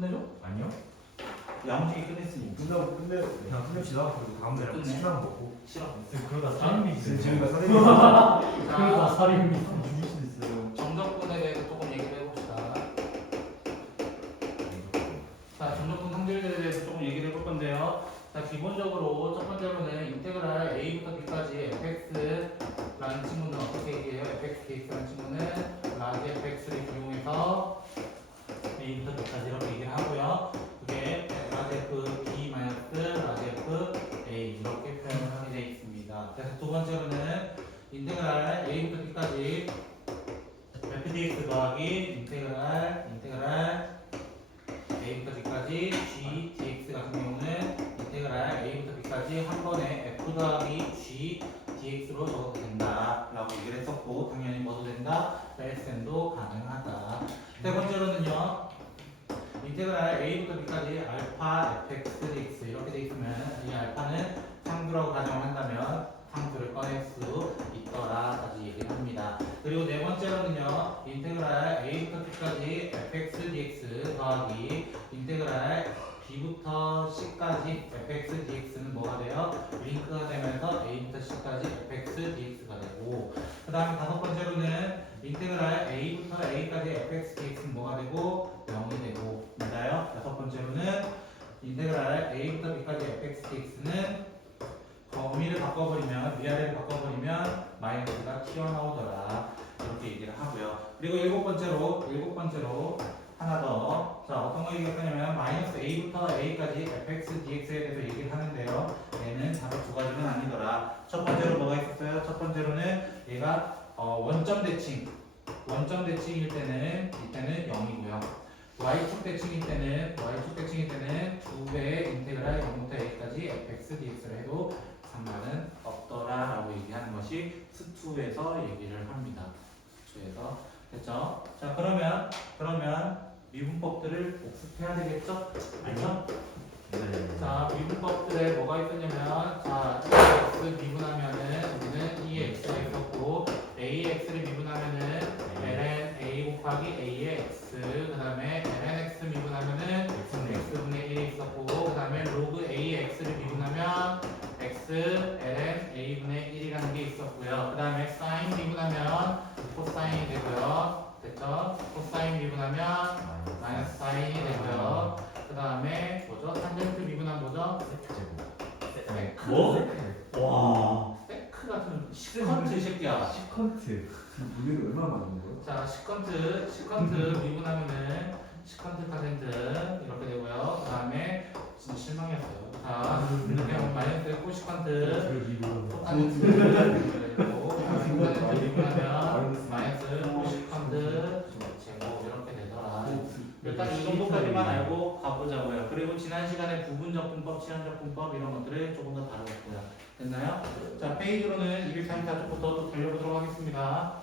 끝내줘? 아니요? 야무지게 끝냈으니 끝나고 그냥 끝냅시다. 그리고 다음 날에 끝내. 치킨 하나 먹고. 싫어. 그러다 살인미 있어요. 저희가 사장님 그러다 살인미 죽일 수도 있어요. 정적분에 대해서 조금 얘기를 해봅시다. 자, 정적분 성질들에 대해서 조금 얘기를 해볼 건데요. 자, 기본적으로 첫 번째로는 인테그랄 a부터 b까지 fx라는 친구는 어떻게 얘기해요? fx dx라는 친구는 라지 fx를 이용해서 a부터 b까지 이렇게 얘기를 하고요. 그게 라지 f b 마이너스 라지 f a 이렇게 표현을 하게 되어 있습니다. 그래서 두 번째로는 인테그랄 a부터 b까지 f dx 더하기 인테그랄 a부터 b까지 g dx 같은 경우는 인테그랄 a부터 b까지 한 번에 f 더하기 g dx로 적어도 된다 라고 얘기를 했었고, 당연히 뭐도 된다? LCM도 가능하다. 세 번째로는요, 인테그랄 a부터 b까지 알파 fx dx 이렇게 돼 있으면 이 알파는 상수라고 가정을 한다면 상수를 꺼낼 수 있더라까지 얘기를 합니다. 그리고 네 번째로는요, 인테그랄 a부터 b까지 fx dx 더하기 인테그랄 b부터 c까지 fx dx는 뭐가 돼요? 링크가 되면서 a부터 c까지 fx dx가 되고, 그 다음에 다섯 번째로는 인테그랄 a부터 a까지 fx dx는 뭐가 되고 0이 되고, 맞아요? 여섯 번째로는 인테그랄 a부터 b까지 fx dx는 범위를 바꿔버리면, 위아래를 바꿔버리면 마이너스가 튀어나오더라 이렇게 얘기를 하고요. 그리고 일곱 번째로 하나 더. 자, 어떤 거 얘기했냐면 마이너스 a부터 a까지 fx dx에 대해서 얘기를 하는데요. 얘는 바로 두 가지는 아니더라. 첫 번째로 뭐가 있었어요? 첫 번째로는 얘가 원점 대칭일 때는 이때는 0이고요. y축 대칭일 때는 두 배의 인테그랄 0부터 a까지 fx dx를 해도 상관은 없더라라고 얘기하는 것이 스2에서 얘기를 합니다. 스2에서 됐죠? 자, 그러면 미분법들을 복습해야 되겠죠? 알죠? 네. 자, 미분법들에 뭐가 있었냐면, 자, x 미분하면은 우리는 EX가 있었고, AX를 미분하면은 ln A 곱하기 A의 x, 그 다음에 ln x 미분하면은 x분의 1이 있었고, 그 다음에 로그 A의 x를 미분하면 x ln A분의 1이라는 게 있었고요. 그 다음에 사인 미분하면 코사인이 되고요. 됐죠? 코사인 미분하면 마이너스 사인이 되고요. 그 다음에 뭐죠? 탄젠트 미분하면 뭐죠? 세크. 뭐? 와. 세크 같은 시컨트 이 새끼야. 시컨트. 무게를 얼마나 맞는 거예요? 자, 시컨트 미분하면은 시컨트 탄젠트 이렇게 되고요. 그 다음에 진짜 실망이었어요. 자, 이렇게 하면 마이너스 코시컨트 탄젠트 그리고 탄젠트 미분하면 마이너스 코시컨트 제곱 이렇게 되더라. 일단 이 정도까지만 알고 가보자고요. 그리고 지난 시간에 부분적 분법, 치환적 분법 이런 것들을 조금 더 다루었고요. 됐나요? 자, 페이지로는 244쪽부터 또 달려보도록 하겠습니다.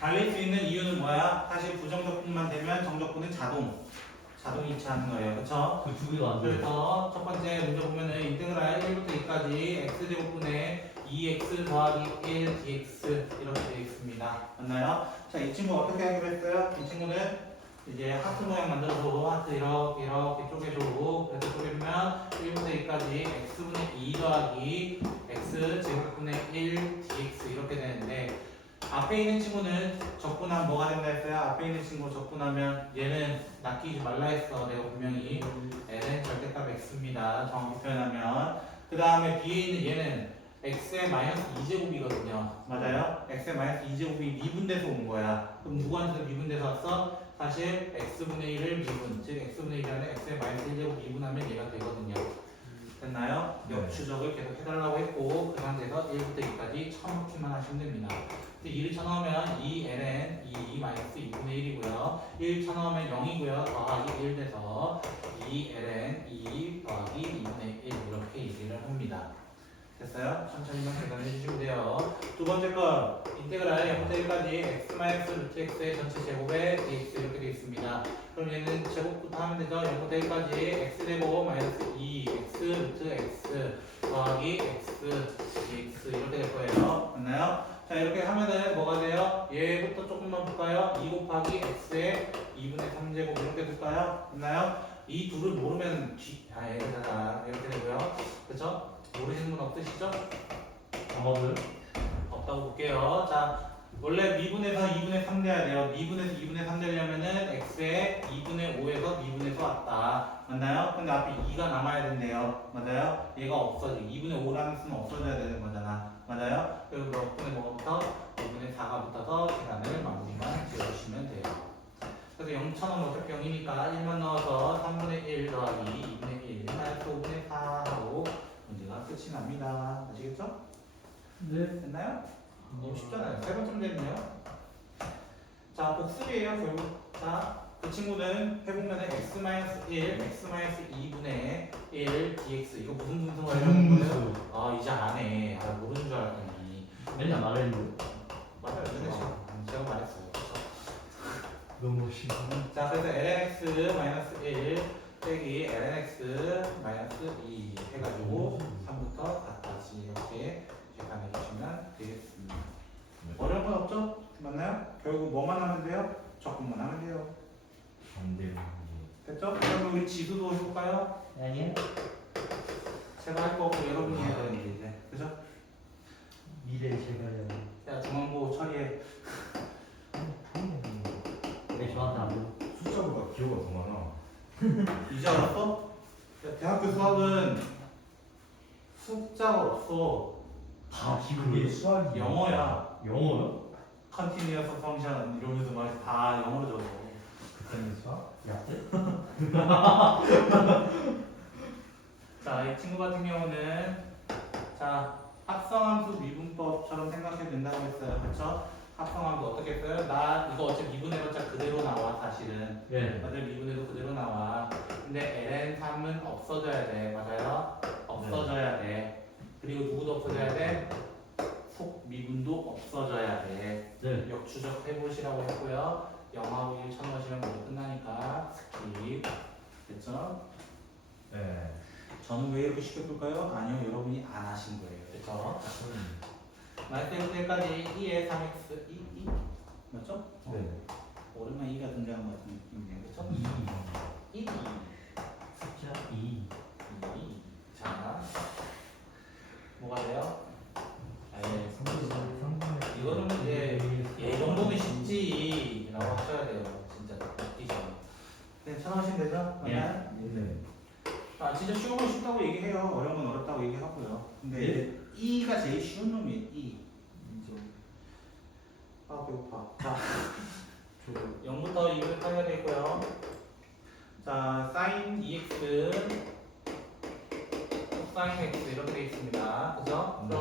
달릴 수 있는 이유는 뭐야? 사실 부정적분만 되면 정적분은 자동 이체하는 거예요. 그쵸? 그 두 개가 안 돼. 그래서 첫 번째 문제 보면은 인테그랄 1부터 2까지 x제곱분의 2x 더하기 1 dx 이렇게 되어 있습니다. 맞나요? 자, 이 친구 어떻게 하기로 했어요? 이 친구는 이제 하트 모양 만들어서 하트 이렇게 쪼개주고, 그래서 쪼개주면 1부터 2까지 x분의 2 더하기 x제곱분의 1 dx 이렇게 되는데, 앞에 있는 친구는 적분하면 뭐가 된다 했어요? 앞에 있는 친구 적분하면 얘는 낚이지 말라 했어. 내가 분명히 얘는 절대값 x입니다. 정확히 표현하면. 그 다음에 뒤에 있는 얘는 x의 마이너스 2제곱이거든요. 맞아요? x의 마이너스 2제곱이 미분돼서 온 거야. 그럼 누구한테 미분돼서 왔어? 사실 x분의 1을 미분, 즉 x분의 1이 아니라 x의 마이너스 1제곱 미분하면 얘가 되거든요. 됐나요? 네. 역추적을 계속 해달라고 했고, 그 상태에서 1부터 2까지 쳐놓기만 하시면 됩니다. 1을 쳐넣으면 2ln 2 마이너스 2분의 1이고요. 1 쳐넣으면 0이고요. 더하기 1 돼서 2ln 2 더하기 2분의 1 이렇게 얘기를 합니다. 됐어요? 천천히만 계산해 주시면 돼요. 두 번째 거 인테그랄 0부터 1까지 x 마이너스 루트 x의 전체 제곱에 dx 이렇게 되어 있습니다. 그럼 얘는 제곱부터 하면 되죠. 0부터 1까지 x제곱 마이너스 2x 루트 x 더하기 x dx 이렇게 될 거예요. 맞나요? 자, 이렇게 하면은 뭐가 돼요? 얘부터 조금만 볼까요? 2 곱하기 x의 2분의 3제곱 이렇게 될까요? 됐나요? 이 둘을 모르면 이렇게 되고요. 그렇죠? 모르시는 분 없으시죠? 방법은 없다고 볼게요. 자, 원래 미분에서 2분의 3 돼야 돼요. 미분에서 2분의 3 되려면은 x에 2분의 5에서 미분에서 왔다. 맞나요? 근데 앞에 2가 남아야 된대요. 맞아요? 얘가 없어져. 2분의 5라는 수는 없어져야 되는 거잖아. 맞아요? 그리고 몇 분의 뭐부터? 5분의 4가 붙어서 계산을 마무리만 지어주시면 돼요. 그래서 0,000원 어차피 0이니까 1만 넣어서 3분의 1 더하기 2분의 1 마이너스 5분의 4 하고 문제가 끝이 납니다. 아시겠죠? 네. 됐나요? 너무 쉽잖아요. 세 번째 문제는요. 자, 복습이에요, 결국. 자, 그 친구는 해보면은 x-1, x-2분의 1 dx. 이거 무슨 분수가 이러는 거예요? 아, 이제 안 해. 아, 모르는 줄 알았더니. 맨날 말했는데 맞아요. 근데 제가 말했어요. 너무 심해. 자, 그래서 lnx-1 빼기 lnx-2 해가지고 3부터 4까지 이렇게 계산해 주시면 되겠습니다. 어려운 건 없죠? 맞나요? 결국 뭐만 하면 돼요? 적분만 하면 돼요. 안 돼요. 됐죠? 그러면 우리 지수도 해볼까요? 아니야? 제가 할 거고 여러분이 해야 되는데 이제. 그죠? 미래 제가요. 야, 중앙고 처리해. 왜 저한테 안 줘? 숫자보다 기호가 더 많아. 이제 알았어? 야, 대학교 수학은 숫자가 없어. 다 그게 기분이 수학이 영어야. 영어요? 컨티니어스 펑션 이러면서 막 다 영어로 적어. 그때는 수학? 야채? 자, 이 친구 같은 경우는 자, 합성함수 미분법처럼 생각해도 된다고 했어요. 그렇죠? 합성함수 어떻게 했어요? 나 이거 어차피 미분해봤자 그대로 나와 사실은. 네. 맞아요. 미분해도 그대로 나와. 근데 ln3은 없어져야 돼. 맞아요? 없어져야 돼. 그리고 누구도 없어져야 돼? 속 미분도 없어져야 돼. 네. 역추적 해보시라고 했고요. 0하고 1 쳐넣으시면 모두 끝나니까 스킵. 됐죠? 네. 저는 왜 이렇게 쉽게 풀까요? 아니요, 여러분이 안 하신 거예요. 됐죠? 마이너스 때까지 2에 3x 2 맞죠? 네. 오랜만에 2가 등장한 것 같은 느낌이네요. 그렇죠? 2 숫자 2. 자, 뭐가 돼요? 네. 네. 이거는 이제 이 정도는 쉽지 라고 하셔야 돼요. 진짜 웃기죠. 네, 찾아오시면 되죠? 맞나요? 네. 아, 진짜 쉬운 건 쉽다고 얘기해요. 어려운 건 어렵다고 얘기하고요. 근데 네. 이제 2가 제일 쉬운 놈이에요. 2. 인정. 아, 배고파. 자, 0부터 2까지가 되고요. 자, sin 2x, sin x 이렇게 되어 있습니다. 그죠? 그럼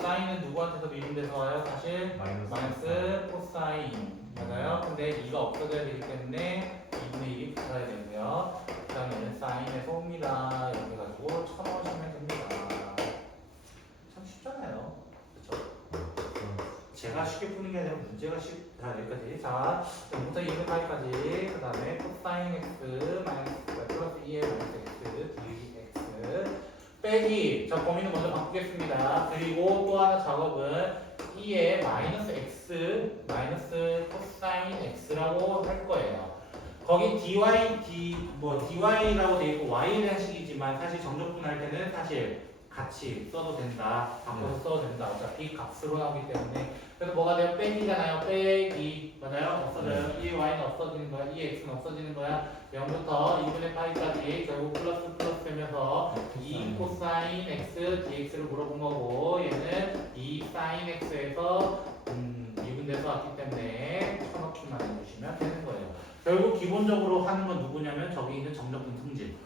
사인은 누구한테서 미분돼서 와요? 사실 마이너스 코사인. 맞아요? 근데 2가 없어져야 되기 때문에 2분의 1이 붙어야 되고요. 그 다음에 사인에서 옵니다. 이렇게 해가지고 쳐넣으시면 됩니다. 참 쉽잖아요. 그쵸? 제가 쉽게 푸는 게 아니라 문제가 자, 여기까지. 자, 0부터 2분까지. 그 다음에 코사인 x 마이너스 플러스 2의 마이너스 x dx 빼기. 자, 범위는 먼저 바꾸겠습니다. 그리고 또 하나 작업은 2의 마이너스 x 마이너스 코사인 x라고 할 거예요. 거기 dy라고 돼 있고 y에 대한 식이지만 사실 정적분할 때는 사실 같이 써도 된다. 바꿔서 써도 된다. 어차피 값으로 나오기 때문에. 그래서 뭐가 돼요? 빼기잖아요. 빼기. 맞아요? 없어져요. 2의 y는 없어지는 거야. 2의 x는 없어지는 거야. 0부터 2분의 파이까지 결국 플러스 되면서 2 코사인 x dx를 물어본 거고 얘는 2 사인 x에서 미분돼서 왔기 때문에 쳐넣기만 해주시면 되는 거예요. 결국 기본적으로 하는 건 누구냐면 저기 있는 정적분 성질.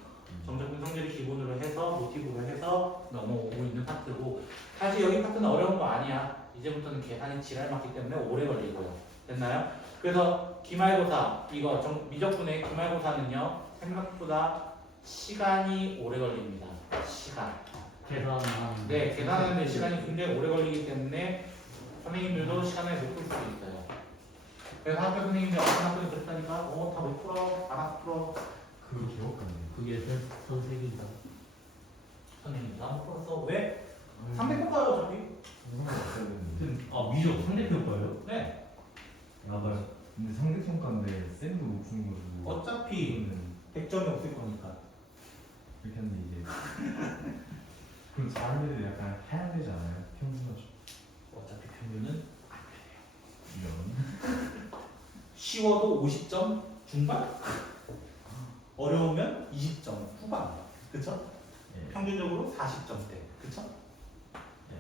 정적분 성질을 기본으로 해서 모티브로 해서 넘어오고 있는 파트고 사실 여기 파트는 어려운 거 아니야. 이제부터는 계산이 지랄 맞기 때문에 오래 걸리고요. 됐나요? 그래서 기말고사 이거 미적분의 기말고사는요 생각보다 시간이 오래 걸립니다. 시간. 계산하는. 네, 계산하는데 시간이 굉장히 오래 걸리기 때문에 선생님들도 시간을 못 풀 수도 있어요. 그래서 학교 선생님들 어떤 학교에 그랬다니까 다 못 풀어, 알아서 풀어. 그거 기억하네. 그게 선생이다. 선생님 나못 풀었어. 왜? 300번 가요 어차피. 무슨 거 없어야 되는데. 미적 상대평가예요? 네. 맞아요. 근데 상대평가인데 쌤도 못 푸는 거고. 어차피 100점이 없을 거니까. 이렇게 하는데 이제 그럼 잘하는 애들 약간 해야 되지 않아요? 평균 어차피 평균은 이런. 쉬워도 50점 중반? 어려우면 20점 후반. 그쵸? 예. 평균적으로 40점대. 그쵸? 예.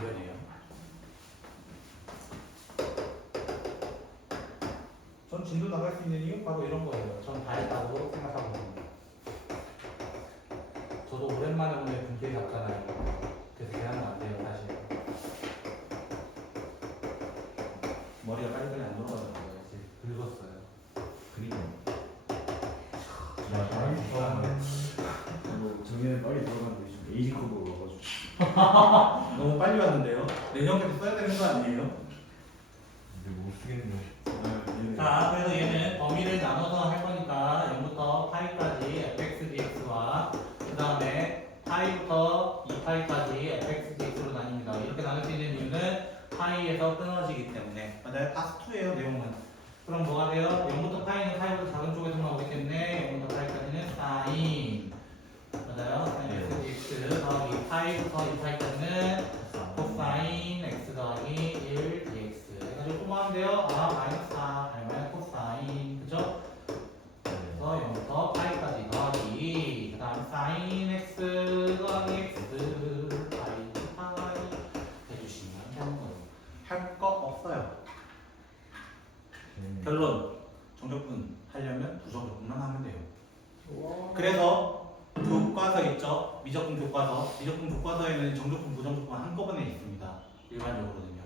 이러네요. 전 진도 나갈 수 있는 이유 바로 이런 거예요. 전 다 했다고 생각하거든요. 저도 오랜만에 오늘 분필 잡잖아요. 그래서 계산은 안 돼요, 사실. 머리가 빨리빨리 안 돌아가더라고요. 이제 늙었어요. 그리고 야 다른 거 작년에 빨리 들어갔는데 지금 에이지 커버가 와가지고 너무 빨리 왔는데요? 내년까지 써야 되는 거 아니에요? 이제 못 쓰겠네. 자, 그래서 얘는 범위를 나눠서 할 거니까 0부터 파이까지 fx dx와 그 다음에 파이부터 2파이까지 fx dx로 나뉩니다. 이렇게 나눌 수 있는 이유는 파이에서 끊어지기 때문에. 맞아요? 다스2예요 내용은. 그럼 뭐가 돼요? 0부터 파이는 파이보다 작은 쪽에서만 오기 때문에 0부터 파이까지는 사인. 맞아요? 사인 x dx 더하기 파이부터 2파이까지는 코사인 x 더하기 1 dx 해가지고 또 뭐 하면 돼요? 아 마이너스 4 알면 코사인 그죠? 그래서 0부터 파이까지 더하기 그 다음 사인 x 더하기 x 파이 해주시면 되는 거예요. 할 거 없어요. 결론 정적분 하려면 부정적분만 하면 돼요. 그래서 교과서 있죠? 미적분 교과서. 미적분 교과서에는 정적분, 부정적분 한꺼번에 있습니다. 일반적으로는요.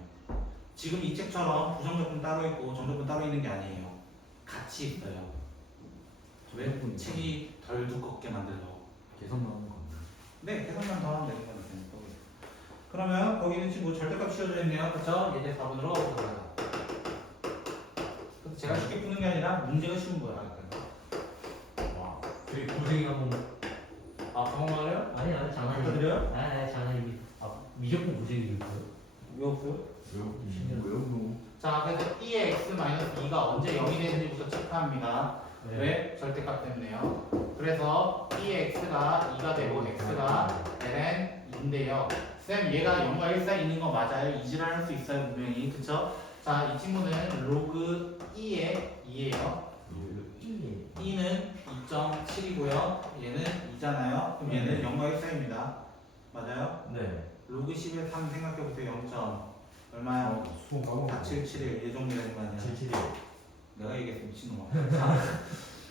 지금 이 책처럼 부정적분 따로 있고 정적분 따로 있는 게 아니에요. 같이 있어요. 왜? 책이 덜 두껍게 만들려고. 계산 나오는 거 네, 계산만 더 하면 되는 거니까. 그러면 거기는 지금 뭐 절대값 씌워져 있네요. 그쵸? 예제 4번으로 들어가요. 그래서 제가 쉽게 푸는 게 아니라 문제가 쉬운 거야. 와. 저희 고생이 한번. 아, 그런 말해요? 아니 장난이. 부탁드려요? 아니 장난이. 아 미적분 고생이 있어요? 왜 없어요? 외우고 자, 그래서 e의 x-2가 언제 0이 되는지부터 체크합니다. 왜? 절대값 때문에요. 그래서 e의 x가 2가 되고 x가 ln인데요. 쌤, 얘가 0과 1 사이 있는 거 맞아요? 이지랄 할 수 있어요, 분명히. 그쵸? 자, 이 친구는 로그 e의 2예요. e는 2.7이고요. 얘는 2잖아요. 그럼 얘는 0과 1 사이입니다. 맞아요? 네. 로그 10에 3 생각해보세요. 0. 얼마야? 수업 하고 4771 예정이라는 거 아니야? 77. 내가 얘기했어 미친놈아. 자,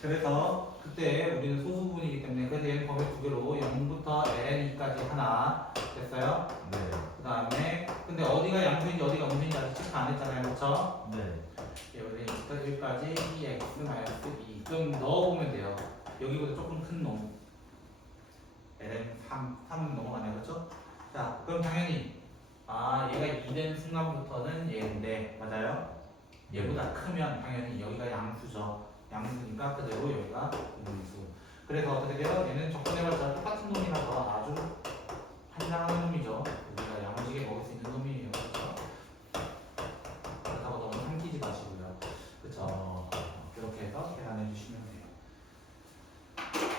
그래서 그때 우리는 소수분이기 때문에 그래서 얘는 범위 두 개로 0부터 ln까지 하나 됐어요. 네. 그 다음에 근데 어디가 양수인지 어디가 음수인지 아직 체크 안 했잖아요, 그렇죠? 네. 여기까지 x-2 그럼 넣어보면 돼요. 여기보다 조금 큰 놈 ln 3은 넘어가네요, 그렇죠? 자, 그럼 당연히 아 얘가 2된 순간부터는 얘인데 맞아요? 얘보다 크면 당연히 여기가 양수죠. 양수니까 그대로 여기가 음수. 그래서 어떻게 돼요? 얘는 접근해봤자 똑같은 놈이라서 아주 한장한 놈이죠. 우리가 야무지게 먹을 수 있는 놈이에요. 그렇죠? 그렇다고 너무 삼키지 마시고요. 그렇죠? 이렇게 해서 계산해 주시면 돼요.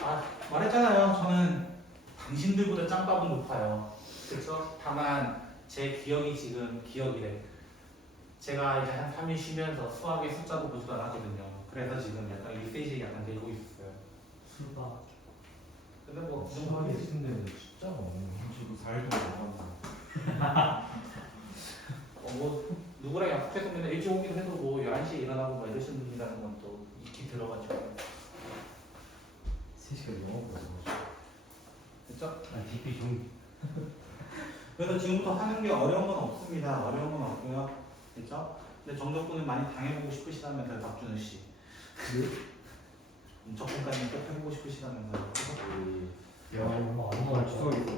아 말했잖아요. 저는 당신들보다 짬밥은 높아요. 그렇죠? 다만 제 기억이 지금 기억이래. 제가 이제 한 3일 쉬면서 수학의 숫자도 보지도 않았거든요. 그래서 지금 약간 1페이지에 약간 되고 있어요. 수박. 근데 뭐 수학이 쓰는데 숫자가 없네. 지금 4일도 못한다. 뭐 누구랑 약속해서 맨날 일찍 오기도 해도 뭐 11시에 일어나고 막 이러시는 분이라는 건 또 익히 들어가지고 3시까지 영어 보고 그쵸? 아 DP 종. 그래서 지금부터 하는 게 어려운 건 없습니다. 어려운 건 없고요. 그쵸? 근데 정적분을 많이 당해보고 싶으시다면서요, 박준우 씨. 적분까지 꼭 해보고 싶으시다면서요. 그래서 야 얼마 안 오늘 남았죠. 추석이 있어.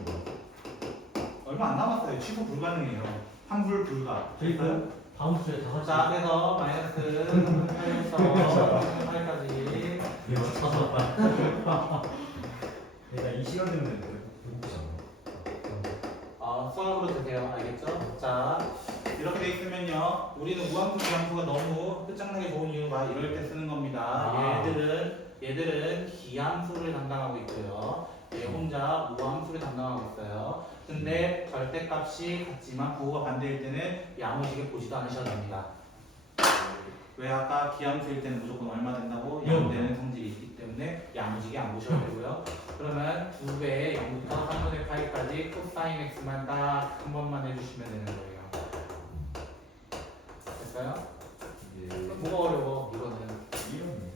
얼마 안 남았어요. 취소 불가능해요. 환불 불가. 저희 그 다음 주에 다 같이. 자, 그래서 마이너스 8에서 8까지 이거 쳐서 봐. 내가 이 시간 때문에 배고프지 않아. 수학으로 드세요. 알겠죠? 자, 이렇게 돼 있으면요, 우리는 우함수 기함수가 너무 끝장나게 좋은 이유가 이럴 때 쓰는 겁니다. 아. 얘들은 기함수를 담당하고 있고요. 얘 혼자 우함수를 담당하고 있어요. 근데 절대값이 같지만 부호가 반대일 때는 야무지게 보지도 않으셔도 됩니다. 왜 아까 기함수일 때는 무조건 얼마 된다고? 0 되는 성질이 있기 때문에 야무지게 안 보셔도 되고요. 그러면 2배의 0부터 3분의 8까지 코사인 x만 딱 한 번만 해주시면 되는 거예요. 됐어요? 이게 뭐가 어려워 이거는. 이런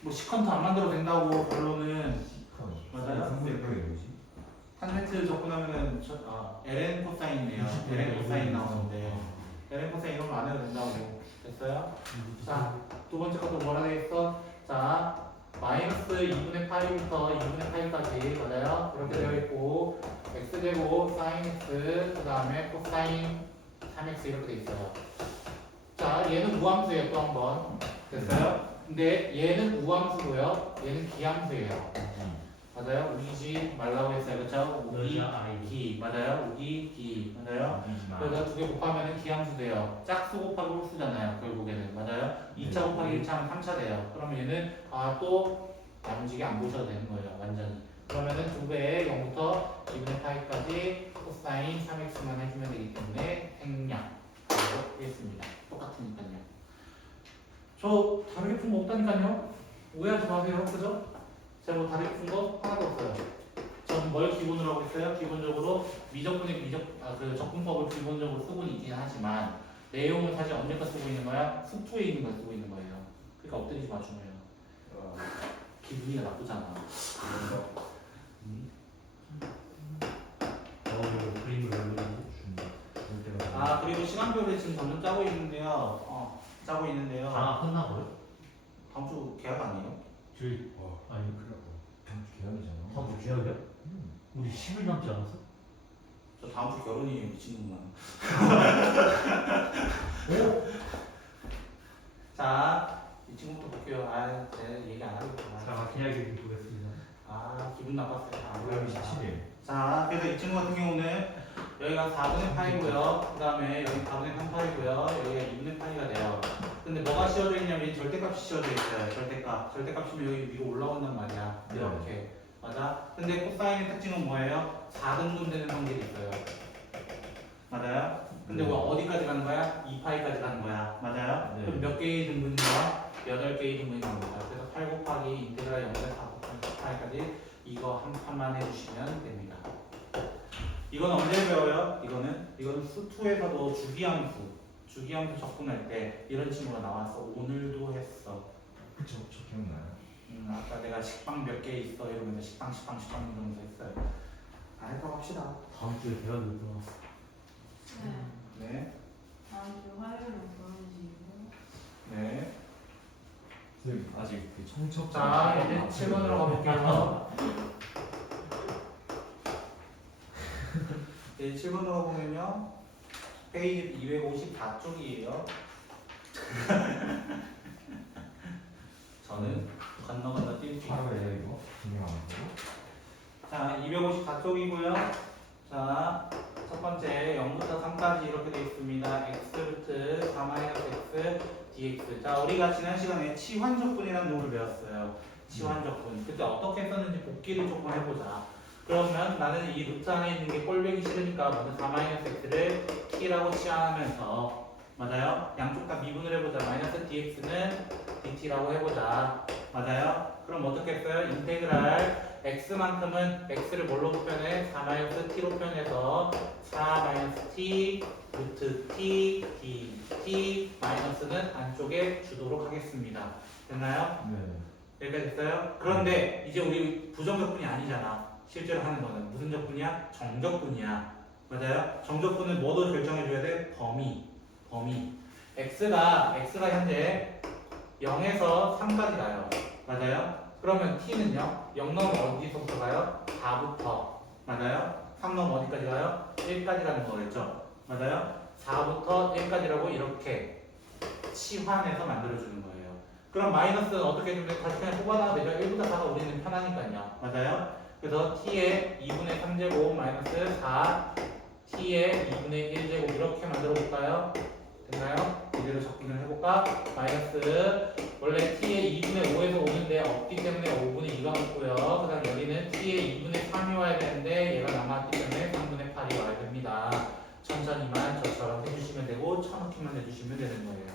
뭐 시컨트 안 만들어도 된다고 결론은. 시컨. 맞아요? 상대 그게 뭐지? 탄젠트 접근하면은 ln 코사인이네요. ln 코사인 나오는데 ln 코사인 이런 거 안 해도 된다고. 됐어요? 자, 두 번째 것도 뭐라 돼 있어? 자, 마이너스 2분의 파이부터 2분의 파이까지 맞아요? 이렇게 되어 있고 x제곱 사인 x 그 다음에 코사인 3x 이렇게 돼 있어요. 자, 얘는 우함수예요 또 한 번. 됐어요? 근데 얘는 우함수고요. 얘는 기함수예요. 맞아요? 우기지 말라고 했어요. 그렇죠? 우기, 여자 아이. 기. 맞아요? 우기, 기. 맞아요? 이기지마. 그래서 두 개 곱하면 기함수 돼요. 짝수 곱하기 홀수잖아요. 결국에는. 맞아요? 2차 곱하기 1차 하면 3차 돼요. 그러면 얘는 또 야무지게 안 보셔도 되는 거예요. 완전히. 그러면은 2배의 0부터 2분의 파이까지 코사인 3x만 해주면 되기 때문에 생략. 하겠습니다. 똑같으니까요. 저 다르게 푼 거 없다니까요. 오해하지 마세요. 그죠? 제가 뭐 다르게 푼 거 하나도 없어요. 저는 뭘 기본으로 하고 있어요? 기본적으로 그 적분법을 기본적으로 쓰고 있긴 하지만 내용은 사실 언제까 쓰고 있는 거야? 숙투에 있는 걸 쓰고 있는 거예요. 그러니까 엎드리지 마 준호야. 기분이 나쁘잖아. 그림을 올리고. 그리고 시간표를 지금 점점 짜고 있는데요. 짜고 있는데요. 아 끝나고요? 다음 주 계약 아니에요? 저희 아니 계약이잖아. 다음 주 계약이야? 우리 10일 남지 않았어? 저 다음 주 결혼이에요. 미친놈만. 자, 이 친구부터 볼게요. 제가 얘기 안 하겠구나. 자 계약을 보겠습니다. 기분 나빴어요. 계약이 17일. 자, 그래서 이 친구 같은 경우는 여기가 4분의 8이고요. 그 다음에 여기 4분의 3파이고요. 여기가 2분의 8이가 돼요. 근데 뭐가 씌워져 있냐면 절대값이 씌워져 있어요. 절대값. 절대값이면 여기 위로 올라온단 말이야. 이렇게. 맞아? 근데 코사인의 특징은 뭐예요? 4등분 되는 성질이 있어요. 맞아요? 근데 뭐 어디까지 가는 거야? 2파이까지 가는 거야. 맞아요? 네. 그럼 몇 개의 등분이 나와? 8개의 등분이 나옵니다. 그래서 8 곱하기 인테그랄 0에서 4 곱하기 4파이까지 이거 한 칸만 해주시면 됩니다. 이건 언제 배워요? 이거는 수투에서도 주기함수 접근할 때 이런 친구가 나와서 오늘도 했어. 그쵸, 저 기억나요. 아까 내가 식빵 몇 개 있어 이러면서 식빵 이러면서 했어요. 해서 합시다. 다음 주에 계약이 있구나. 네. 네, 다음 주 화요일은 그런지고. 네. 선생님 아직 그 청첩. 자, 이제 7번으로 가볼게요. 이제 7번으로 가보면요. 페이지 254쪽이에요. 저는 건너 뛸 수 있어요. 하루에 이거 분명한 거. 자, 254쪽이고요. 자, 첫 번째 0부터 3까지 이렇게 되어 있습니다. x루트 4-x dx. 자, 우리가 지난 시간에 치환적분이라는 놈을 배웠어요. 치환적분. 그때 어떻게 썼는지 복기를 조금 해보자. 그러면 나는 이 루트 안에 있는 게 꼴배기 싫으니까 먼저 4-x를 t라고 치환하면서 맞아요? 양쪽 다 미분을 해보자. 마이너스 dx는 dt라고 해보자. 맞아요? 그럼 어떻게 했어요? 인테그랄 x만큼은 x를 뭘로 표현해? 4-t로 표현해서 4-t 루트 t dt 마이너스는 안쪽에 주도록 하겠습니다. 됐나요? 네. 여기까지 됐어요? 그런데 이제 우리 부정적분이 아니잖아. 실제로 하는 거는 무슨 적분이야? 정적분이야. 맞아요? 정적분은 뭐도 결정해줘야 돼? 범위. x가 현재 0에서 3까지 가요. 맞아요? 그러면 t는요? 0 넘으면 어디서부터 가요? 4부터. 맞아요? 3 넘으면 어디까지 가요? 1까지 가는 거겠죠? 맞아요? 4부터 1까지라고 이렇게 치환해서 만들어주는 거예요. 그럼 마이너스는 어떻게 해주면 다시 그냥 뽑아놔도 되죠? 1부터 4가 우리는 편하니까요. 맞아요? 그래서 t의 2분의 3제곱 마이너스 4 t의 2분의 1제곱 이렇게 만들어 볼까요? 됐나요? 이대로 접근을 해볼까? 마이너스 원래 t의 2분의 5에서 오는데 없기 때문에 5분의 2가 붙고요. 그 다음 여기는 t의 2분의 3이 와야 되는데 얘가 남았기 때문에 3분의 8이 와야 됩니다. 천천히만 저처럼 해주시면 되고 쳐넣기만 해주시면 되는 거예요.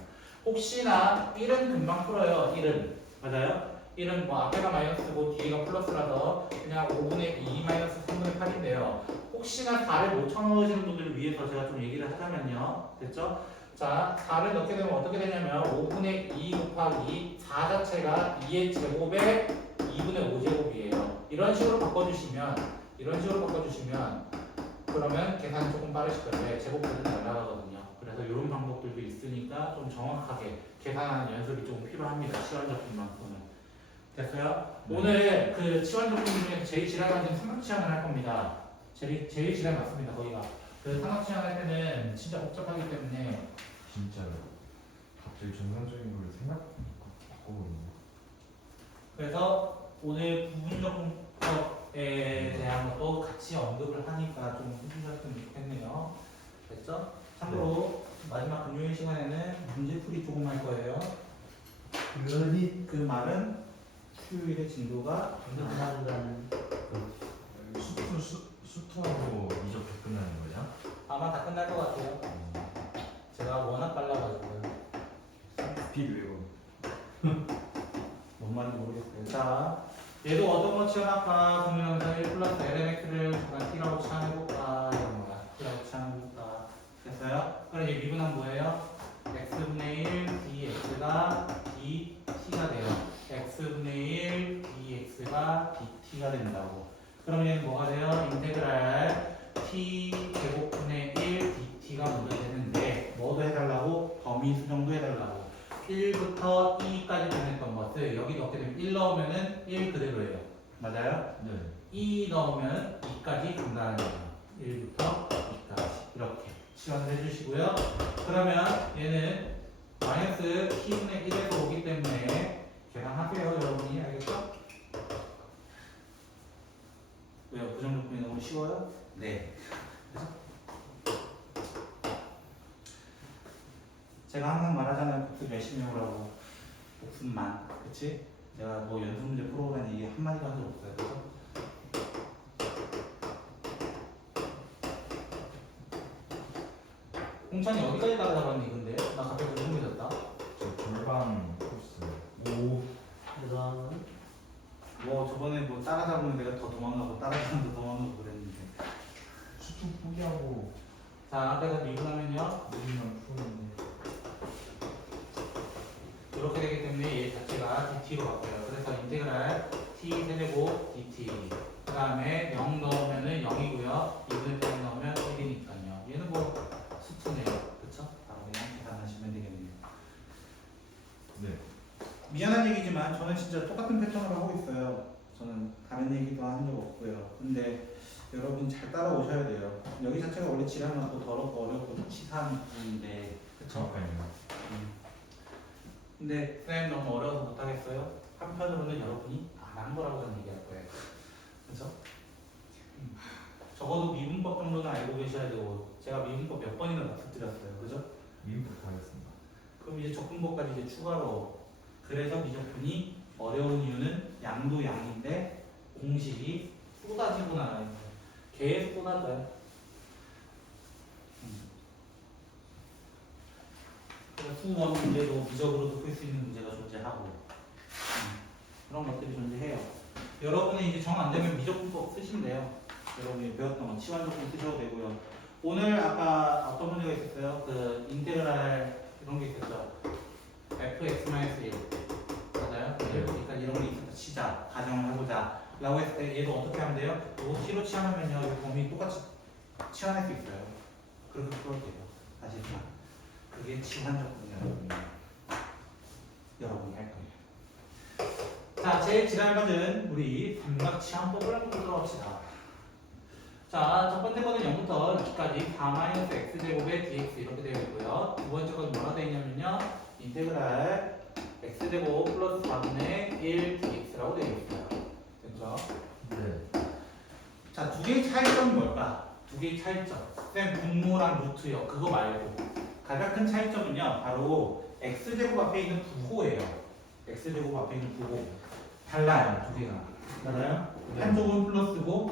혹시나 1은 금방 풀어요. 1은 맞아요? 1은 뭐 앞에가 마이너스고 뒤에가 플러스라서 그냥 5분의 2 마이너스 3분의 8인데요. 혹시나 4를 못 쳐넣으시는 분들을 위해서 제가 좀 얘기를 하자면요. 됐죠? 자, 4를 넣게 되면 어떻게 되냐면 5분의 2 곱하기 4 자체가 2의 제곱에 2분의 5제곱이에요. 이런 식으로 바꿔주시면 그러면 계산이 조금 빠르실 거예요. 제곱들은 날아가거든요. 그래서 이런 방법들도 있으니까 좀 정확하게 계산하는 연습이 조금 필요합니다. 치환적분만큼은. 됐어요? 네. 오늘 그 치환적분 중에 제일 지랄한 건 삼각치환을 할 겁니다. 제일 지랄 맞습니다. 거기가. 그 삼각치환 할 때는 진짜 복잡하기 때문에 진짜로 갑자기 정상적인 걸 바꿔버리네. 그래서 오늘 부분적 분석에 대한 것도 같이 언급을 하니까 좀 해주셨으면 좋겠네요. 됐죠? 참고로 마지막 금요일 시간에는 문제풀이 조금 할 거예요. 그 말은 수요일의 진도가 끝난다는 수투하고 이적 끝나는 거냐? 아마 다 끝날 것 같아요. 제가 워낙 빨라가지고요. 스피드 외고. 뭔 말인지 모르겠어요. 자, 얘도 어떤 거 치환할까? 분명상 1 플러스 lmx를 잠깐 t라고 치환해볼까? 이런 거야. t라고 치환해볼까? 됐어요? 그럼 이제 미분은 뭐예요? x분의 1 dx가 dt가 돼요. x분의 1 dx가 dt가 된다고. 그럼 얘는 뭐가 돼요? 인테그랄 t 제곱분의 1 dt가 먼저 되는데 뭐도 해달라고? 범위 수정도 해달라고. 1부터 2까지 변했던 것을 여기도 어떻게 되면 1 넣으면은 1 그대로예요. 맞아요? 네. 2 넣으면 2까지 간다는 거예요. 1부터 2까지 이렇게 치환을 해주시고요. 그러면 얘는 마이너스 t분의 1에서 오기 때문에 계산하세요. 여러분이 알겠죠? 왜요? 부정적분이 너무 쉬워요? 네. 제가 항상 말하잖아요. 복습 열심히 해오라고. 복습만. 그치? 제가 뭐 연습 문제 풀어오라는 얘기 한마디도 한 적 없어요. 그죠? 홍찬이 어디까지 따라잡았니 근데? 나 갑자기 궁금해졌다. 저 절반 코스. 오. 대단한 뭐 저번에 뭐 따라잡으면 내가 더 도망가고 따라잡으면 더 도망가고 그랬는데. 수투 포기하고 자, 앞에서 미분하면요. 무리만 푸는데. 이렇게 되기 때문에 얘 자체가 dt로 바뀌어요. 그래서 인테그랄 t 세제곱 dt. 그 다음에 0 넣으면은 0이고요. 2분의 8 넣으면 1이니까요. 얘는 뭐 수투네요. 그쵸? 바로 그냥 계산하시면 되겠네요. 네. 미안한 얘기지만 저는 진짜 똑같은 패턴으로 하고 있어요. 저는 다른 얘기도 한 적 없고요. 근데 여러분 잘 따라오셔야 돼요. 여기 자체가 원래 지랄 많고 더럽고 어렵고 치사한 부분인데 그쵸? 그러니까요. 근데 쌤 너무 어려워서 못하겠어요? 한편으로는 여러분이 안 한 거라고 저는 얘기할 거예요. 그쵸? 적어도 미분법 정도는 알고 계셔야 되고 제가 미분법 몇 번이나 말씀드렸어요. 그죠? 미분법 다 했습니다. 그럼 이제 적분법까지 이제 추가로 그래서 미적분이 어려운 이유는 양도 양인데 공식이 쏟아지고 나가는 거예요. 계속 쏟아져요. 그래서 수원 문제도 미적으로도 풀 수 있는 문제가 존재하고 그런 것들이 존재해요. 여러분이 이제 정 안 되면 미적분법 쓰시면 돼요. 여러분이 배웠던 거 치환적분 쓰셔도 되고요. 오늘 아까 어떤 문제가 있었어요? 그 인테그랄 이런 게 있었죠. fx-1 맞아요? 그러니까 이런 게 있었다 치자 가정을 해보자 라고 했을 때 얘도 어떻게 하면 돼요? 이거 t로 치환하면요 이 범위 똑같이 치환할 수 있어요. 그렇게 풀어도 돼요. 사실상 그게 치환적분이라는 여러분이 할 거예요. 자, 제일 지난번은 우리 삼각치환법을 한번 보도록 합시다. 자, 첫 번째 거는 0부터 2까지 4-x제곱의 dx 이렇게 되어 있고요. 두 번째 거는 뭐가 되어 있냐면요. 인테그랄 x제곱 플러스 4분의 1 dx라고 되어 있어요. 됐죠? 네. 자, 두 개의 차이점이 뭘까? 두 개의 차이점. 쌤 분모랑 루트요. 그거 말고 가장 큰 차이점은요. 바로 x제곱 앞에 있는 부호예요. x제곱 앞에 있는 부호 달라요. 두 개가. 맞아요? 한쪽은 플러스고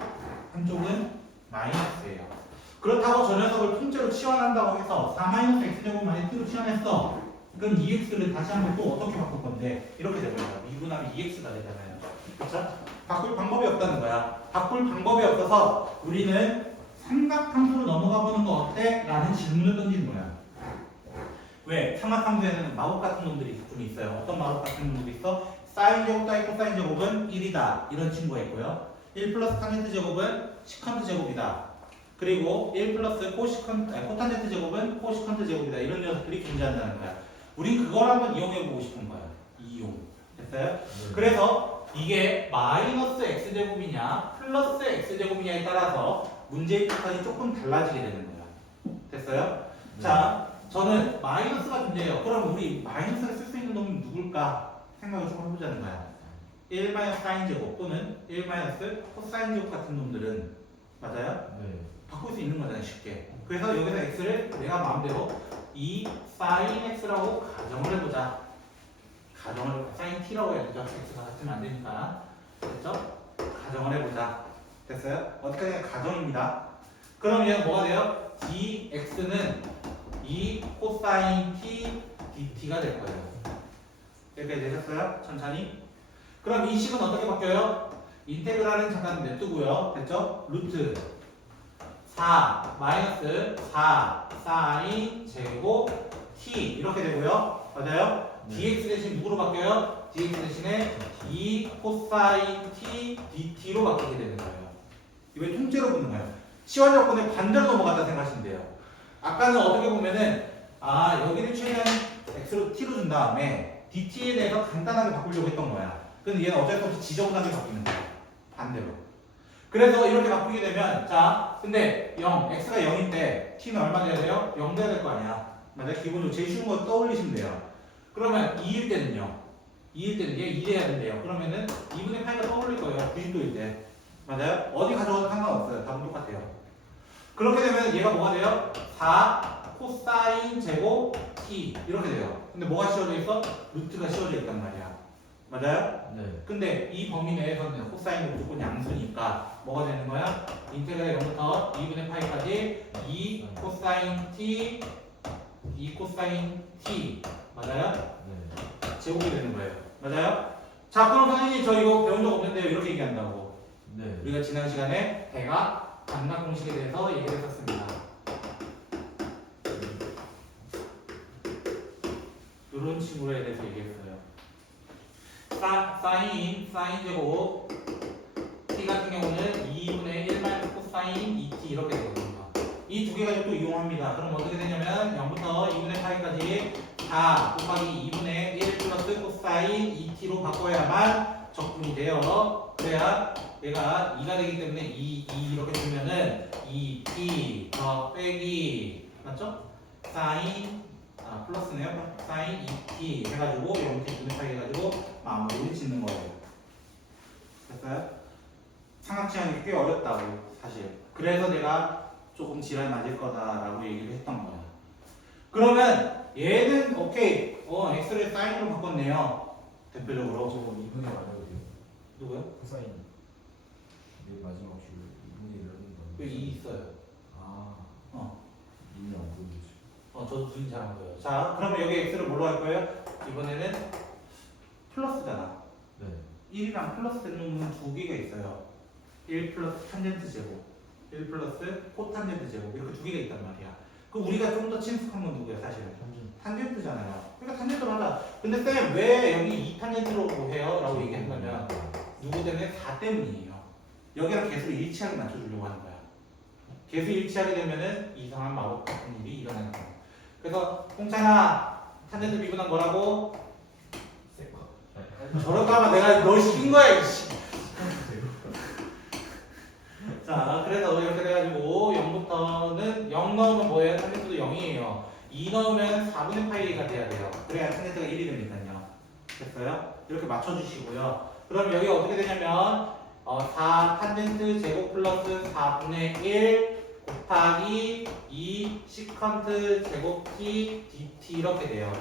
한쪽은 마이너스예요. 그렇다고 저 녀석을 통째로 치환한다고 해서 4-x제곱 마이너스 t로 치환했어. 그럼 2x를 다시 한번 또 어떻게 바꿀 건데 이렇게 되잖아요. 미분하면 2x가 되잖아요. 그렇죠? 바꿀 방법이 없다는 거야. 바꿀 방법이 없어서 우리는 삼각함수로 넘어가 보는 거 어때? 라는 질문을 던지는 거야. 왜? 삼각함수에는 마법 같은 놈들이 좀 있어요. 어떤 마법 같은 놈들이 있어? 사인 제곱 따위 코사인 제곱은 1이다. 이런 친구가 있고요. 1 플러스 탄젠트 제곱은 시컨트 제곱이다. 그리고 1 플러스 코탄젠트 제곱은 코시컨트 제곱이다. 이런 녀석들이 존재한다는 거야. 우린 그걸 한번 이용해보고 싶은 거야. 이용. 됐어요? 그래서 이게 마이너스 x제곱이냐 플러스 x제곱이냐에 따라서 문제의 패턴이 조금 달라지게 되는 거야. 됐어요? 자, 저는 마이너스가 존재해요. 그럼 우리 마이너스를 쓸 수 있는 놈은 누굴까? 생각을 좀 해보자는 거야. 1 마이너스 사인 제곱 또는 1 마이너스 코사인 제곱 같은 놈들은 맞아요? 네. 바꿀 수 있는 거잖아요, 쉽게. 그래서 여기서 x를 내가 마음대로 2 sin x라고 가정을 해보자. 가정을 sin t라고 해야 되죠. x가 같으면 안 되니까. 됐죠? 가정을 해보자. 됐어요? 어떻게 되냐? 가정입니다. 그럼 얘는 뭐가 돼요? dx는 2 코사인 t dt가 될 거예요. 여기까지 되셨어요? 천천히. 그럼 이 식은 어떻게 바뀌어요? 인테그랄은 잠깐 냅두고요. 됐죠? 루트 4 마이너스 4 사인 제곱 t 이렇게 되고요. 맞아요? 네. dx 대신 누구로 바뀌어요? dx 대신에 2 코사인 t dt로 바뀌게 되는 거예요. 이거 통째로 붙는 거예요. 치환 조건에 반대로 넘어갔다 생각하시면 돼요. 아까는 어떻게 보면은 여기를 최대한 x로 t로 준 다음에 dt에 대해서 간단하게 바꾸려고 했던 거야. 근데 얘는 어쩔 수 없이 지저분하게 바뀌는 거야. 반대로. 그래서 이렇게 바꾸게 되면 자 근데 0 x가 0인데 t는 얼마 돼야 돼요? 0 돼야 될 거 아니야. 맞아? 기본적으로 제일 쉬운 거 떠올리시면 돼요. 그러면 2일 때는요. 2일 때는 얘 2 돼야 된대요. 그러면은 2분의 파이가 떠올릴 거예요. 90도일 때. 맞아요? 어디 가져와도 상관없어요. 답은 똑같아요. 그렇게 되면 얘가 뭐가 돼요? 4 코사인 제곱 t 이렇게 돼요. 근데 뭐가 씌워져 있어? 루트가 씌워져 있단 말이야. 맞아요? 네. 근데 이 범위 내에서는 코사인은 무조건 양수니까 뭐가 되는 거야? 인테그랄 0부터 2분의 파이까지 2 코사인 t 2 코사인 t 맞아요? 네. 제곱이 되는 거예요. 맞아요? 자 그럼 선생님 저 이거 배운 적 없는데요. 이렇게 얘기한다고. 네. 우리가 지난 시간에 대각 감각 공식에 대해서 얘기를 했었습니다. 이런 친구에 대해서 얘기했어요. 사인 제곱 t 같은 경우는 2분의 1 마이너스 코사인 2t 이렇게 되거든요. 이 두 개가 또 이용합니다. 그럼 어떻게 되냐면 0부터 2분의 파이까지 4 곱하기 2분의 1 플러스 코사인 2t로 바꿔야만 적분이 돼요. 그래야 얘가 2가 되기 때문에 2 이렇게 주면은 2t 더 빼기 맞죠? 사인 플러스네요. 사인 2t 해가지고 0부터 2분의 파이 해가지고 마무리를 짓는 거예요. 됐어요? 삼각지향이 꽤 어렵다고 사실. 그래서 내가 조금 지랄 맞을 거다라고 얘기를 했던 거야. 그러면 얘는 오케이. x를 사인으로 바꿨네요. 대표적으로. 저거 2분의 맞아도 돼요? 누구요? 코사인 맨 마지막 줄 2분의 1을 하는 거. 여기 2 있어요. 아 어. 2는 안 보이지. 저도 눈이 잘 안 보여요. 자, 그러면 여기 x를 뭘로 할 거예요? 이번에는 플러스잖아. 네. 1이랑 플러스 되는 놈은 두 개가 있어요. 1 플러스 탄젠트 제곱, 1 플러스 코탄젠트 제곱 이렇게 두 개가 있단 말이야. 그 우리가 좀 더 친숙한 건 누구예요, 사실은? 탄젠트잖아요. 그러니까 탄젠트로 하자. 근데 쌤 왜 여기 2탄젠트로 해요? 라고 얘기한다면 누구 때문에? 4 때문이에요. 여기랑 개수를 일치하게 맞춰주려고 하는 거야. 개수 일치하게 되면은 이상한 마법 같은 일이 일어나는 거야. 그래서 홍찬아 탄젠트 미분한 뭐라고? 저럴까봐 내가 널 시킨 거야. 이씨. 자, 그래서 이렇게 돼가지고 0부터는 0 넣으면 뭐예요? 탄젠트도 0이에요. 2 넣으면 4분의 파이가 돼야 돼요. 그래야 탄젠트가 1이 되니까요. 됐어요? 이렇게 맞춰주시고요. 그럼 여기 어떻게 되냐면 4 탄젠트 제곱 플러스 4분의 1 곱하기 2 시컨트 제곱 t dt 이렇게 돼요.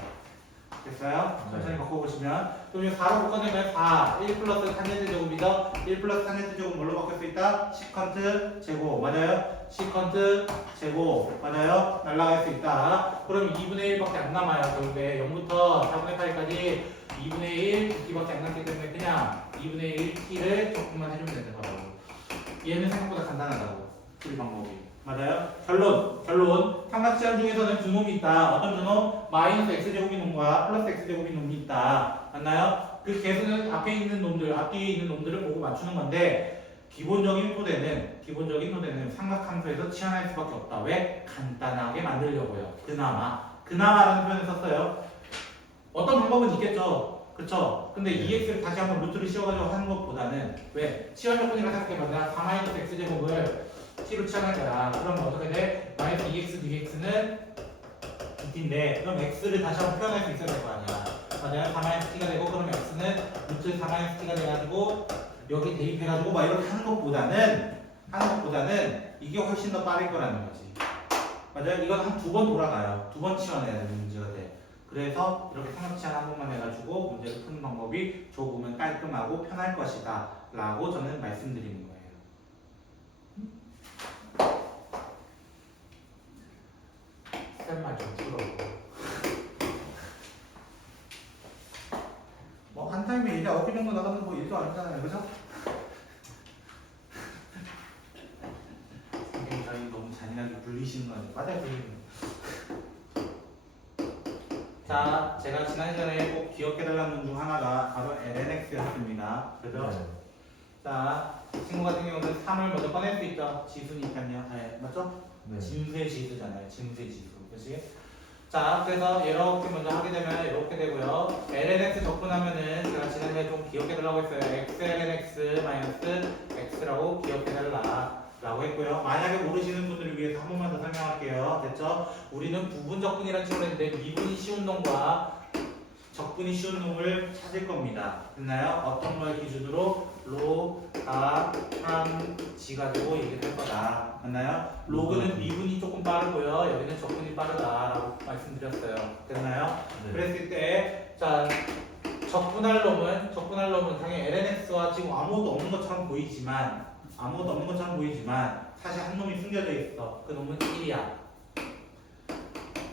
됐어요? 천천히 바꿔보시면 그럼 이 4로 묶어내면 4 1 플러스 탄젠트 제곱이죠. 1 플러스 탄젠트 제곱 뭘로 바꿀 수 있다? 시컨트 제곱 맞아요? 시컨트 제곱 맞아요? 날라갈 수 있다. 그럼 2분의 1밖에 안 남아요. 결국에 0부터 4분의 8까지 2분의 1 dt밖에 안 남기 때문에 그냥 2분의 1 t를 조금만 해주면 되는 거라고. 얘는 생각보다 간단하다고. 풀이 방법이. 맞아요? 결론. 삼각지점 중에서는 두 놈이 있다. 어떤 두 놈? 마이너스 x제곱인 놈과 플러스 x제곱인 놈이 있다. 맞나요? 그 개수는 앞에 있는 놈들, 앞뒤에 있는 놈들을 보고 맞추는 건데 기본적인 토대는 삼각함수에서 치환할 수밖에 없다. 왜? 간단하게 만들려고요. 그나마라는 표현을 썼어요. 어떤 방법은 있겠죠. 그쵸? 근데 2x를 다시 한번 루트를 씌워가지고 하는 것보다는 왜? 치환 조건이라 생각해봐. 4-x제곱을 t로 치환할 거야. 그러면 어떻게 돼? 마이너스 2x dx는 dt인데 그럼 x를 다시 한번 표현할 수 있어야 될 거 아니야. 맞아요? 4-t가 되고 그러면 x는 루트 4-t가 돼가지고 여기 대입해가지고 막 이렇게 하는 것보다는 이게 훨씬 더 빠를 거라는 거지. 맞아요? 이건 한 2번 돌아가요. 2번 치환해야 되는 문제가 돼. 그래서 이렇게 삼각 치환 한 번만 해가지고 문제를 푸는 방법이 조금은 깔끔하고 편할 것이다 라고 저는 말씀드리는 거예요. 쌤말좀 풀어. 뭐 한 타임에 이제 9개 정도 나가면 뭐 일도 안 했잖아요, 그죠? 선생님 저희 너무 잔인하게 불리시는 거 아니에요? 맞아요, 불리는 거. 자, 제가 지난 시간에 꼭 기억해달라는 문 중 하나가 바로 lnx였습니다. 그죠? 네. 자, 이 친구 같은 경우는 3을 먼저 꺼낼 수 있죠. 지수니까요. 네, 맞죠? 네. 짐수의 지수잖아요. 짐수의 지수. 그렇지? 자, 그래서 이렇게 먼저 하게 되면 이렇게 되고요. lnx 적분하면은 제가 지난주에 좀 기억해달라고 했어요. xlnx 마이너스 x라고 해달라 라고 했고요. 만약에 모르시는 분들을 위해서 한 번만 더 설명할게요. 됐죠? 우리는 부분 적분이라는 식으로 했는데 미분이 쉬운 놈과 적분이 쉬운 놈을 찾을 겁니다. 됐나요? 어떤 걸 기준으로 로, 가, 3, 지 가지고 얘기를 할 거다. 맞나요? 로그는 미분이 조금 빠르고요. 여기는 적분이 빠르다라고 말씀드렸어요. 됐나요? 네. 그랬을 때, 자, 적분할 놈은 당연히 lnx와 지금 아무것도 없는 것처럼 보이지만 사실 한 놈이 숨겨져 있어. 그 놈은 1이야.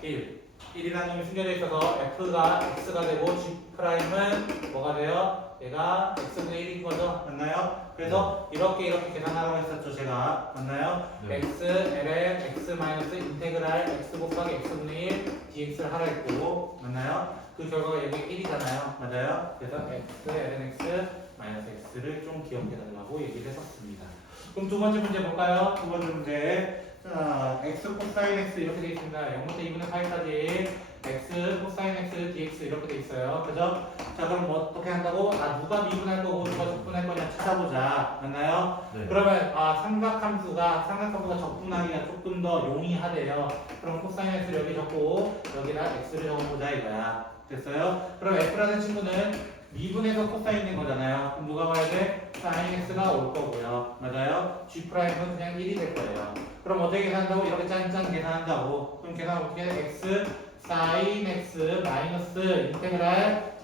1이라는 놈이 숨겨져 있어서 f가 x가 되고 g'은 뭐가 돼요? 얘가 x분의 1인 거죠? 맞나요? 그래서 이렇게 계산하라고 했었죠, 제가. 맞나요? 네. x, ln, x 마이너스 인테그랄 x 곱하기 x분의 1 dx를 하라 했고, 맞나요? 그 결과가 여기 1이잖아요. 맞아요? 그래서 x, ln x 마이너스 x를 좀 기억해달라고 얘기를 했었습니다. 그럼 두 번째 문제 볼까요? 두 번째 문제. 자, x 코사인 x 이렇게 돼 있습니다. 0부터 2분의 8까지 x 코사인 x dx 이렇게 돼 있어요. 그죠? 자, 그럼 뭐 어떻게 한다고? 누가 미분할 거고 누가 적분할 거냐 찾아보자. 맞나요? 네. 그러면 삼각함수가 적분하기가 조금 더 용이하대요. 그럼 코사인 x를 여기 적고 여기다 x를 적어보자 이거야. 됐어요? 그럼 f라는 친구는 미분해서 코사인인 거잖아요. 그럼 누가 와야 돼? sin x가 올 거고요. 맞아요? g'은 그냥 1이 될 거예요. 그럼 어떻게 계산한다고? 이렇게 짠짠 계산한다고. 그럼 계산 어떻게 해? x sin x 마이너스 인테그랄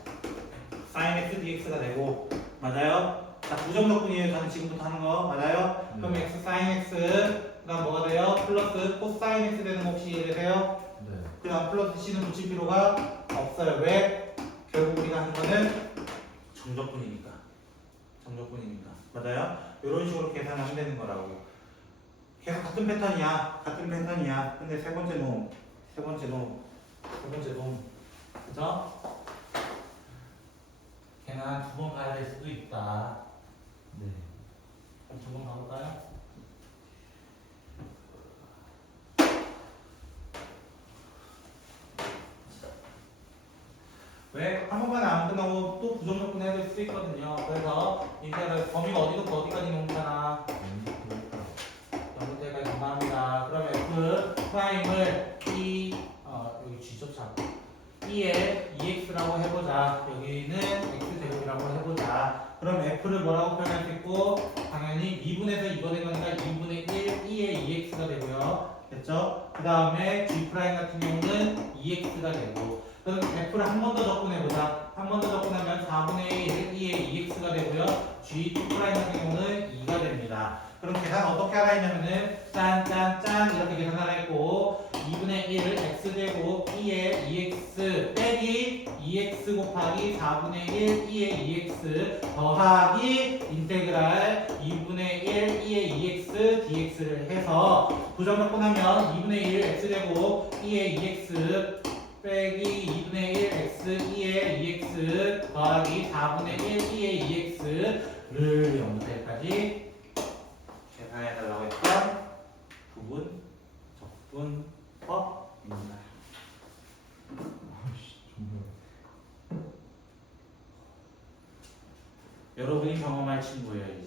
sin x dx가 되고, 맞아요? 자, 부정적분이에요. 저는 지금부터 하는 거. 맞아요? 네. 그럼 x sin x 그 다음 뭐가 돼요? 플러스 코사인 x 되는 거 혹시 이해되세요? 네. 그 다음 플러스 c는 붙일 필요가 없어요. 왜? 결국 우리가 하는 거는 정적분이니까. 맞아요? 이런 식으로 계산하면 되는 거라고. 계속 같은 패턴이야. 근데 세 번째 놈. 그죠? 걔는 한 2번 가야 될 수도 있다. 네. 그럼 2번 가볼까요? 왜? 한 번만에 안 끝나고 또 부정적분 해야 될 수도 있거든요. 그래서 이제 범위가 어디부터 어디까지 넘잖아. 0부터 여기까지 정답합니다. 그러면 f 프라임을 여기 G죠 참. E에 2x라고 해보자. 여기는 x 제곱이라고 x라고 해보자. 그럼 f를 뭐라고 표현할 수 있고 당연히 2분에서 이거 된 거니까 2분의 1, 2의 2x가 되고요. 됐죠? 그 다음에 g' 같은 경우는 2x가 되고 그럼 f를 한 번 더 접근해보자. 한 번 더 접근하면 4분의 1, 2의 2x가 되고요. g2' 같은 경우는 2가 됩니다. 그럼 계산 어떻게 하라 했냐면은 짠짠짠 이렇게 계산하라 했고 2분의 1 x제곱 2의 2x 빼기 2x 곱하기 4분의 1 2의 2x 더하기 인테그랄 2분의 1 2의 2x dx를 해서 부정적분하면 2분의 1 x제곱 2의 2x 빼기 2분의 1 x 2의 2x 더하기 4분의 1 2의 2x를 0부터 1까지 계산해달라고 했던 부분 적분법입니다. 아씨 정말. 여러분이 경험할 친구예요.